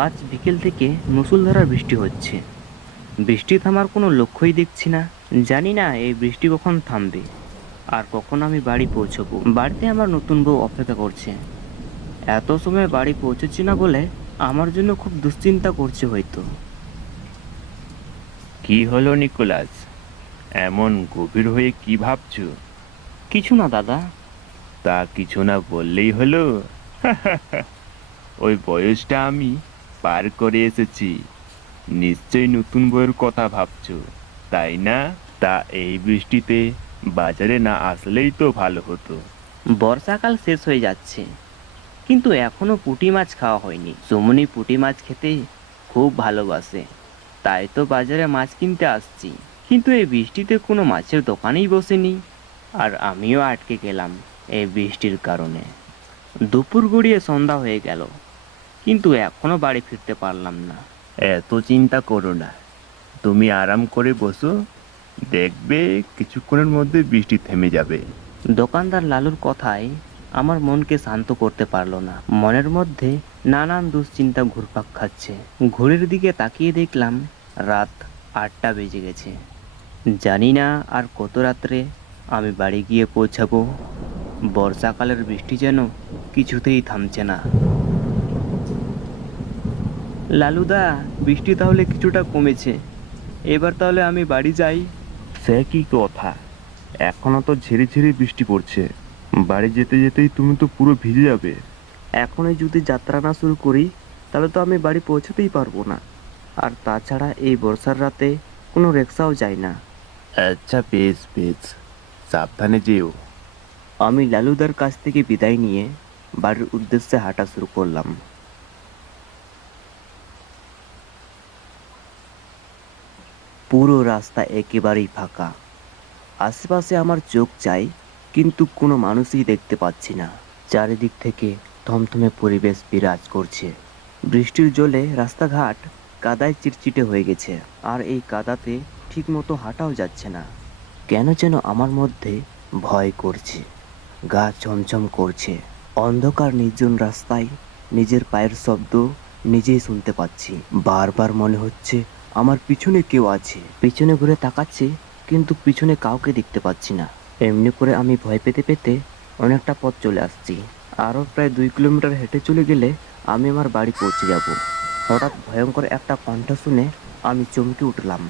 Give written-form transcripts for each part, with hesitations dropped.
আজ বিকেল থেকে মুষলধারার বৃষ্টি হচ্ছে। বৃষ্টি থামার কোনো লক্ষ্যই দেখছি না। জানি না এই বৃষ্টি কখন থামবে আর কখন আমি বাড়ি পৌঁছবো। বাড়িতে আমার নতুন বউ অপেক্ষা করছে। এত সময় বাড়ি পৌঁছেছি না বলে আমার জন্য খুব দুশ্চিন্তা করছে হয়তো। কি হলো নিকোলাস? এমন গভীর হয়ে কি ভাবছো? কিছু না দাদা। তা কিছু না বললেই হলো। ওই বয়সটা আমি পার করে এসেছি। নিশ্চয়ই নতুন বইয়ের কথা ভাবছো, তাই না? তা এই বৃষ্টিতে বাজারে না আসলেই তো ভালো হতো। বর্ষাকাল শেষ হয়ে যাচ্ছে, কিন্তু এখনো পুঁটি মাছ খাওয়া হয়নি। সুমনি পুঁটি মাছ খেতে খুব ভালোবাসে, তাই তো বাজারে মাছ কিনতে আসছি। কিন্তু এই বৃষ্টিতে কোনো মাছের দোকানেই বসেনি, আর আমিও আটকে গেলাম এই বৃষ্টির কারণে। দুপুর গড়িয়ে সন্ধ্যা হয়ে গেল, কিন্তু এখনো বাড়ি ফিরতে পারলাম না। এত চিন্তা করো না, তুমি আরাম করে বসো, দেখবে কিছুক্ষণের মধ্যে বৃষ্টি থেমে যাবে। দোকানদার লালুর কথায় আমার মনকে শান্ত করতে পারলো না। মনের মধ্যে নানান দুশ্চিন্তা ঘুরপাক খাচ্ছে। ঘড়ির দিকে তাকিয়ে দেখলাম রাত 8টা বেজে গেছে। জানি না আর কত রাত্রে আমি বাড়ি গিয়ে পৌঁছাবো। বর্ষাকালের বৃষ্টি যেন কিছুতেই থামছে না। লালুদা, বৃষ্টি তাহলে কিছুটা কমেছে, এবার তাহলে আমি বাড়ি যাই। সে কি কথা? এখনো তো ঝিরি ঝিরি বৃষ্টি পড়ছে। বাড়ি যেতে যেতেই তুমি তো পুরো ভিজে যাবে। এখনই যদি যাত্রা না শুরু করি তাহলে তো আমি বাড়ি পৌঁছতেই পারবো না। আর তাছাড়া এই বর্ষার রাতে কোনো রিক্সাও যায় না। আচ্ছা, বেশ বেশ, সাবধানে যেও। আমি লালুদার কাছ থেকে বিদায় নিয়ে বাড়ির উদ্দেশ্যে হাঁটা শুরু করলাম। পুরো রাস্তা একেবারেই ফাঁকা। আশেপাশে আমার চোখ চাই, কিন্তু কোনো মানুষই দেখতে পাচ্ছি না। চারিদিক থেকে থমথমে পরিবেশ বিরাজ করছে। বৃষ্টির জলে রাস্তাঘাট কাদায় চিটচিটে হয়ে গেছে, আর এই কাদাতে ঠিকমতো হাঁটাও যাচ্ছে না। কেন যেন আমার মধ্যে ভয় করছে, গা ছমছম করছে। অন্ধকার নির্জন রাস্তায় নিজের পায়ের শব্দ নিজেই শুনতে পাচ্ছি। বারবার মনে হচ্ছে আমার পিছনে কেউ আছে। পিছনে ঘুরে তাকাচ্ছি, কিন্তু পিছনে কাউকে দেখতে পাচ্ছি না। এমনি করে আমি ভয় পেতে পেতে অনেকটা পথ চলে আসছি। আরও প্রায় 2 কিলোমিটার হেঁটে চলে গেলে আমি আমার বাড়ি পৌঁছে যাব। হঠাৎ ভয়ঙ্কর একটা কণ্ঠ শুনে আমি চমকে উঠলাম।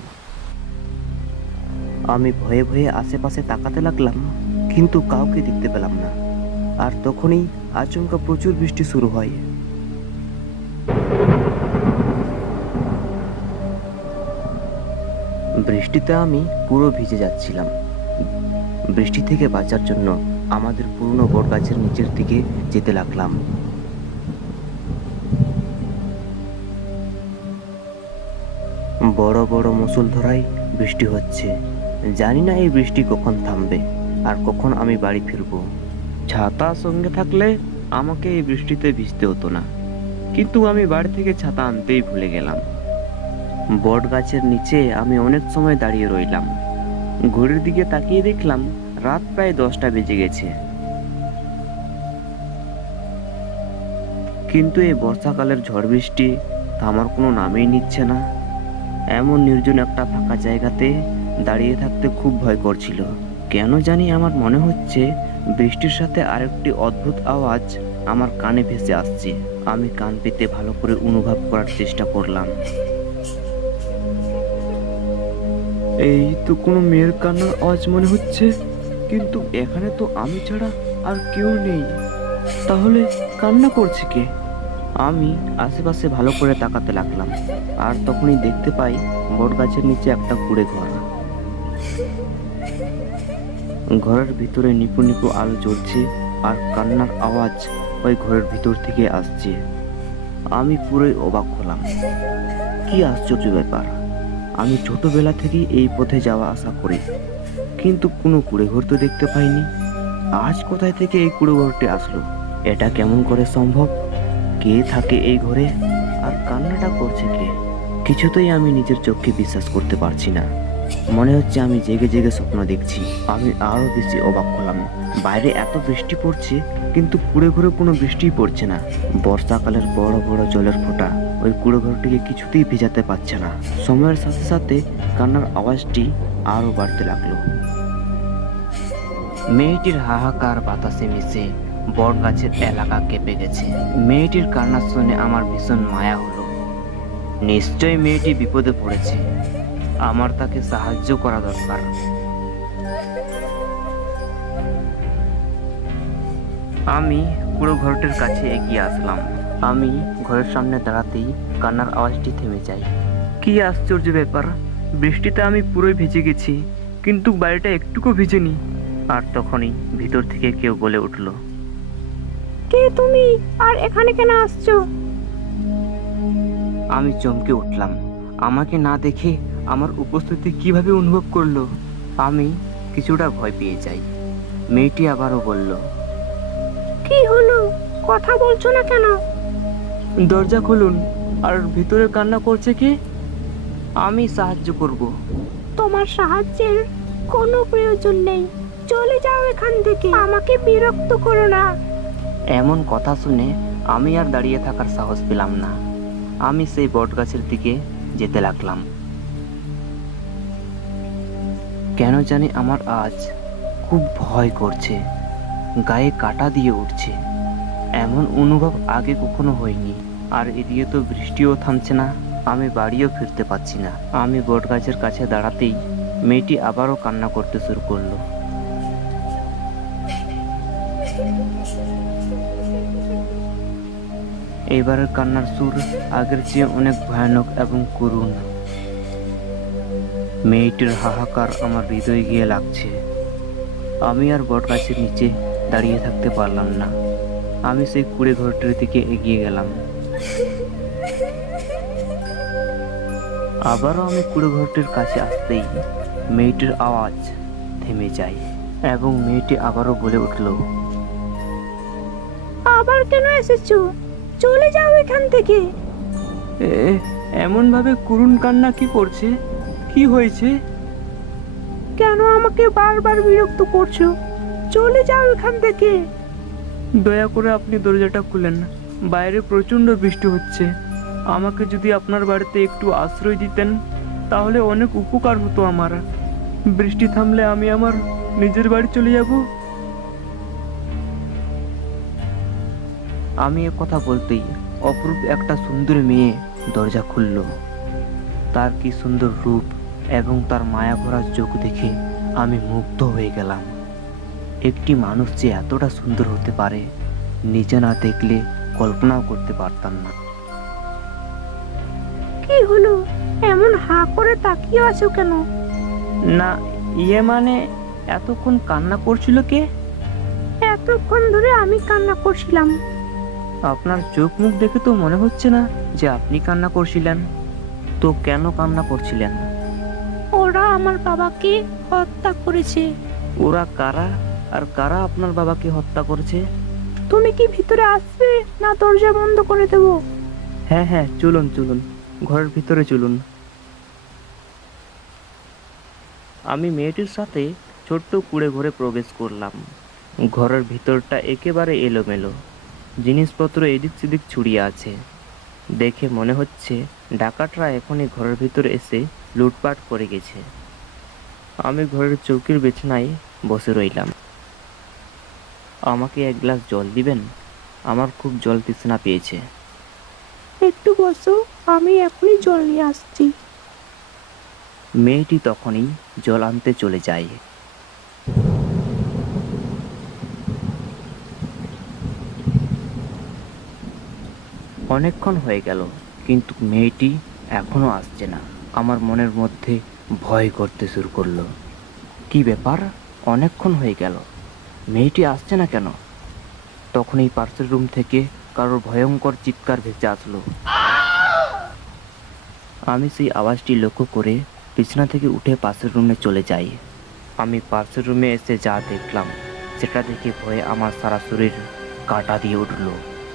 আমি ভয়ে ভয়ে আশেপাশে তাকাতে লাগলাম, কিন্তু কাউকে দেখতে পেলাম না। আর তখনই আচমকা প্রচুর বৃষ্টি শুরু হয়। বৃষ্টিতে আমি পুরো ভিজে যাচ্ছিলাম। বৃষ্টি থেকে বাঁচার জন্য আমাদের পুরনো বটগাছের নিচের দিকে যেতে লাগলাম। বড় বড় মুষলধারায় বৃষ্টি হচ্ছে। জানি না এই বৃষ্টি কখন থামবে আর কখন আমি বাড়ি ফিরবো। ছাতা সঙ্গে থাকলে আমাকে এই বৃষ্টিতে ভিজতে হতো না, কিন্তু আমি বাড়ি থেকে ছাতা আনতেই ভুলে গেলাম। বট গাছের নিচে আমি অনেক সময় দাঁড়িয়ে রইলাম। ঘড়ির দিকে তাকিয়ে দেখলাম রাত প্রায় 10টা বেজে গেছে। কিন্তু এই বর্ষাকালের ঝড় বৃষ্টি থামার কোনো নামই নিচ্ছে না। এমন নির্জন একটা ফাঁকা জায়গাতে দাঁড়িয়ে থাকতে খুব ভয় করছিল। কেন জানি আমার মনে হচ্ছে বৃষ্টির সাথে আরেকটি অদ্ভুত আওয়াজ আমার কানে ভেসে আসছে। আমি কান পেতে ভালো করে অনুভব করার চেষ্টা করলাম। এই তো কোনো মেয়ের কান্নার আওয়াজ মনে হচ্ছে, কিন্তু এখানে তো আমি ছাড়া আর কেউ নেই। তাহলে কান্না করছে কে? আমি আশেপাশে ভালো করে তাকাতে লাগলাম, আর তখনই দেখতে পাই বট গাছের নিচে একটা কুঁড়ে ঘর। ঘরের ভিতরে নিপু নিপু আলো জ্বলছে, আর কান্নার আওয়াজ ওই ঘরের ভিতর থেকে আসছে। আমি পুরোই অবাক হলাম। কি আশ্চর্য ব্যাপার! আমি ছোটবেলা থেকেই এই পথে যাওয়া আসা করি, কিন্তু কোনো কুঁড়ে ঘর তো দেখতে পাইনি। আজ কোথায় থেকে এই কুঁড়ে ঘরটি আসলো? এটা কেমন করে সম্ভব? কে থাকে এই ঘরে, আর কান্নাটা করছে কে? কিছুতেই আমি নিজের চোখকে বিশ্বাস করতে পারছি না। মনে হচ্ছে আমি জেগে জেগে স্বপ্ন দেখছি। আমি আরো বেশি অবাক হলাম। বাইরে এত বৃষ্টি পড়ছে, কিন্তু কুঁড়ে ঘরে কোনো বৃষ্টিই পড়ছে না। বর্ষাকালের বড় বড় জলের ফোঁটা ওই কুড়ো ঘরটিকে কিছুতেই ভেজাতে পারছে না। সময়ের সাথে সাথে কান্নার আওয়াজটি আরো বাড়তে লাগলো। মেয়েটির হাহাকার বাতাসে মিশে বট গাছের এলাকা কেঁপে গেছে। মেয়েটির কান্না শুনে আমার ভীষণ মায়া হলো। নিশ্চয়ই মেয়েটি বিপদে পড়েছে, আমার তাকে সাহায্য করা দরকার। আমি পুরো ঘরটির কাছে এগিয়ে আসলাম। আমি ঘরের সামনে দাঁড়াতেই কান্নার আওয়াজটি থেমে যায়। কি আশ্চর্য ব্যাপার, বৃষ্টিতে আমি পুরোই ভিজে গেছি, কিন্তু বাড়িটা একটুকু ভিজেনি। আর তখনই ভিতর থেকে কেউ বলে উঠল, কে তুমি, আর এখানে কেন আসছো? আমি চমকে উঠলাম। আমাকে না দেখে আমার উপস্থিতি কিভাবে অনুভব করলো? আমি কিছুটা ভয় পেয়ে যাই। মেয়েটি আবারও বলল, কি হলো, কথা বলছো না কেন? দরজা খুলুন। আর ভিতরে কান্না করছে কে? আমি সাহায্য করব। তোমার সাহায্যের কোনো প্রয়োজন নেই, চলে যাও এখান থেকে, আমাকে বিরক্ত করো না। এমন কথা শুনে আমি আর দাঁড়িয়ে থাকার সাহস পেলাম না। আমি সেই বটগাছের দিকে যেতে লাগলাম। কেন জানি আমার আজ খুব ভয় করছে, গায়ে কাঁটা দিয়ে উঠছে। এমন অনুভব আগে কখনো হয়নি। আর এদিকে তো বৃষ্টিও থামছে না, আমি বাড়িও ফিরতে পারছি না। আমি বটগাছের কাছে দাঁড়াতেই মেয়েটি আবারও কান্না করতে শুরু করলো। এবারের কান্নার সুর আগের চেয়ে অনেক ভয়ানক এবং করুণ। মেয়েটির হাহাকার আমার হৃদয়ে গিয়ে লাগছে। আমি আর বটগাছের নিচে দাঁড়িয়ে থাকতে পারলাম না। আমি সেই কুড়ে ঘরটির দিকে এগিয়ে গেলাম। আবারও আমি কুড়ে ঘরটির কাছে আসতেই মেয়েটির আওয়াজ থেমে যায় এবং মেয়েটি আবারও বলে উঠল, আবার কেন এসেছো? চলে যাও এখান থেকে। এমন ভাবে করুণ কান্না কি করছে? কি হয়েছে? কেন আমাকে বারবার বিরক্ত করছো? চলে যাও এখান থেকে। দয়া করে আপনি দরজাটা খুলেন, বাইরে প্রচণ্ড বৃষ্টি হচ্ছে। আমাকে যদি আপনার বাড়িতে একটু আশ্রয় দিতেন তাহলে অনেক উপকার হতো আমার। বৃষ্টি থামলে আমি আমার নিজের বাড়ি চলে যাব। আমি এ কথা বলতেই অপরূপ একটা সুন্দর মেয়ে দরজা খুলল। তার কি সুন্দর রূপ এবং তার মায়া ভরা চোখ দেখে আমি মুগ্ধ হয়ে গেলাম। একটি মানুষ যে এতটা সুন্দর হতে পারে নিজে না দেখলে কল্পনাও করতে পারতাম না। কি হলো, এমন হাঁ করে তাকিয়ে আছো কেন? না, মানে এতক্ষণ কান্না করছিল কে? এতক্ষণ ধরে আমি কান্না করছিলাম। আপনার চোখ মুখ দেখে তো মনে হচ্ছে না যে আপনি কান্না করছিলেন। তো কেন কান্না করছিলেন? ওরা আমার বাবাকে হত্যা করেছে। ওরা কারা, আর কারা আপনার বাবাকে হত্যা করেছে? তুমি কি ভিতরে আসবে, না দরজা বন্ধ করে দেবো? হ্যাঁ হ্যাঁ, চলুন চলুন, ঘরের ভিতরে চলুন। আমি মেয়েটির সাথে ছোট্ট কুড়ে ঘরে প্রবেশ করলাম। ঘরের ভিতরটা একেবারে এলোমেলো, জিনিসপত্র এদিক সেদিক ছড়িয়ে আছে। দেখে মনে হচ্ছে ডাকাতরা এখনই ঘরের ভিতরে এসে লুটপাট করে গেছে। আমি ঘরের চৌকির বিছানায় বসে রইলাম। আমাকে এক গ্লাস জল দিবেন? আমার খুব জল তৃষ্ণা পেয়েছে। একটু বসো, আমি এখনই জল নিয়ে আসছি। মেয়েটি তখনই জল আনতে চলে যায়। অনেকক্ষণ হয়ে গেল, কিন্তু মেয়েটি এখনো আসছে না। আমার মনের মধ্যে ভয় করতে শুরু করলো। কি ব্যাপার, অনেকক্ষণ হয়ে গেল, মেয়েটি আসছে না কেন? তখন এই পার্সেল রুম থেকে কারোর ভয়ঙ্কর চিৎকার ভেসে আসলো। আমি সেই আওয়াজটি লক্ষ্য করে বিছানা থেকে উঠে পাশের রুমে চলে যাই। আমি পাশের রুমে এসে যা দেখলাম সেটা দেখে ভয়ে আমার সারা শরীর কাঁটা দিয়ে উঠল।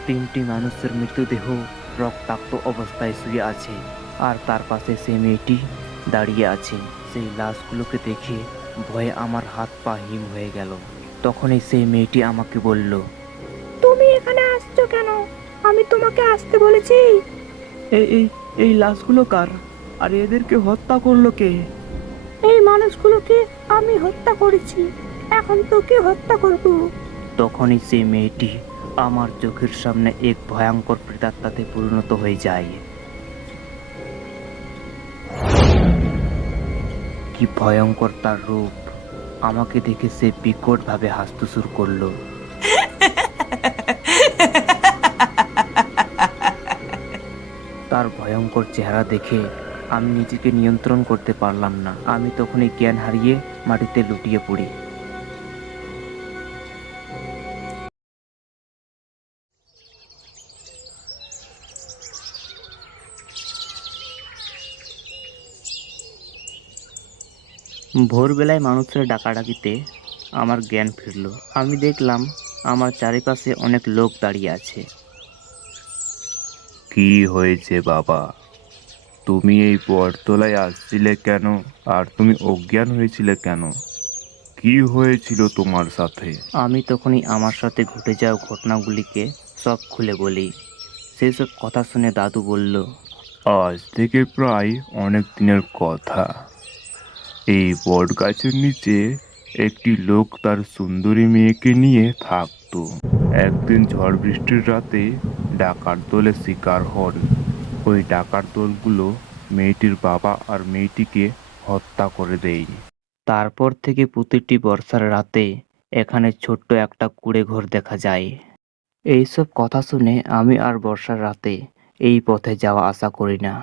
3টি মানুষের মৃতদেহ রক্তাক্ত অবস্থায় শুয়ে আছে, আর তার পাশে সেই মেয়েটি দাঁড়িয়ে আছে। সেই লাশগুলোকে দেখে ভয়ে আমার হাত পা হিম হয়ে গেল। তখনই সেই মেয়েটি আমাকে বলল, তুমি এখানে আসছো কেন? আমি তোমাকে আসতে বলেছি? এই এই এই লাশগুলো কার? আর এদেরকে হত্যা করলো কে? এই মানুষগুলোকে আমি হত্যা করেছি, এখন তোকে হত্যা করব। তখনই সেই মেয়েটি আমার চোখের সামনে এক ভয়ঙ্কর প্রেতাত্মাতে পরিণত হয়ে যায়। কি ভয়ঙ্কর তার রূপ! আমাকে দেখে সে বিকটভাবে হাসতে শুরু করলো। তার ভয়ঙ্কর চেহারা দেখে আমি নিজেকে নিয়ন্ত্রণ করতে পারলাম না। আমি তখনই জ্ঞান হারিয়ে মাটিতে লুটিয়ে পড়ি। ভোরবেলায় মানুষের ডাকাডাকিতে আমার জ্ঞান ফিরল। আমি দেখলাম আমার চারিপাশে অনেক লোক দাঁড়িয়ে আছে। কি হয়েছে বাবা? তুমি এই বটতলায় আসছিলে কেন? আর তুমি অজ্ঞান হয়েছিলে কেন? কি হয়েছিল তোমার সাথে? আমি তখনই আমার সাথে ঘটে যাওয়া ঘটনাগুলিকে সব খুলে বলি। সেসব কথা শুনে দাদু বলল, আজ থেকে প্রায় অনেক দিনের কথা। এই বট গাছের নিচে একটি লোক তার সুন্দরী মেয়েকে নিয়ে থাকতো। একদিন ঝড় বৃষ্টির রাতে ডাকাত দলে শিকার হন। ওই ডাকাত দলগুলো মেয়েটির বাবা আর মেয়েটিকে হত্যা করে দেয়। তারপর থেকে প্রতিটি বর্ষার রাতে এখানে ছোট্ট একটা কুঁড়ে ঘর দেখা যায়। এইসব কথা শুনে আমি আর বর্ষার রাতে এই পথে যাওয়া আসা করি না।